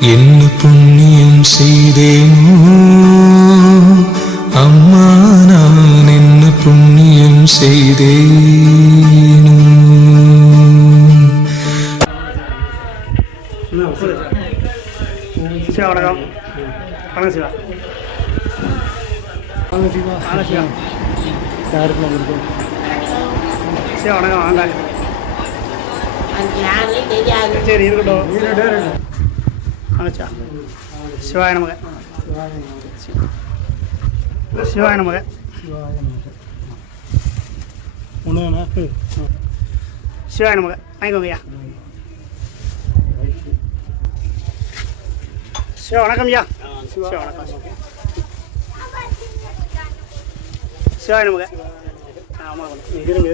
என்ன புண்ணியம் செய்தேனோ அம்மா, நான் என்ன புண்ணியம் செய்தேனோ. சிவா வணக்கம். வணக்கம் சிவா. வணக்கம் சிவா. சிவா வணக்கம். வாங்க. சரி இருக்கட்டும். வணக்கம் சிவாய நமக. சிவாய நமக. சிவாய நமக. வாங்கிக்கோங்கய்யா. சிவா வணக்கம் ஐயா. சிவா வணக்கம். சிவாய நமக. ஆமாம் இருங்க.